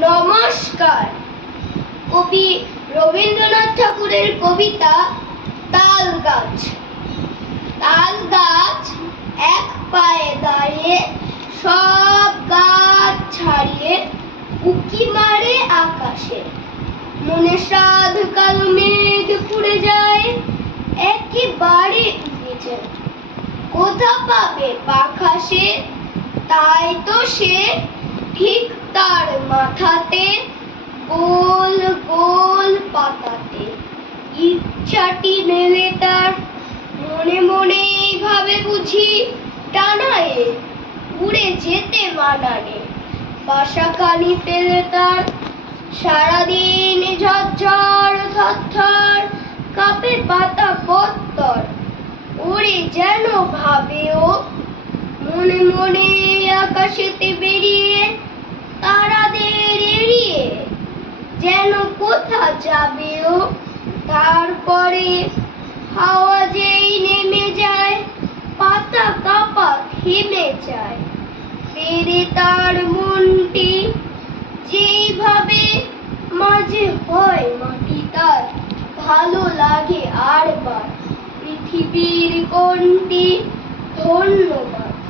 নমস্কার। কবি রবীন্দ্রনাথ ঠাকুরের কবিতা তাল গাছ তাল গাছ এক পায়ে দাঁড়িয়ে সব গাছ ছাড়িয়ে উকি মারে আকাশে। মনে সাধ কালো মেঘ পুড়ে যায়, একেবারে যায়। কোথা পাবে পাখা সে? তাই তো সে ইচ্ছাটি মেলে তার। মনে মনে এইভাবে বুঝি টানায়ে, উড়ে যেতে মানানে। বাসা কানি ফেলে তার, সারাদিন ঝরঝর, থরথর, কাপে পাতা পত্তর ওরে যেন ভাবে ও। মনে মনে আকাশেতে বেরিয়ে, তারাদের এড়িয়ে, যেন কোথা যাবে তারপরে হাওয়া যেই নেমে যায়, পাতা কাপা থেমে যায়। ফেরে তার মনটি যেইভাবে মাঝে হয় মাটি তার, ভালো লাগে আর বার। পৃথিবীর কোনটি ধন্যবাদ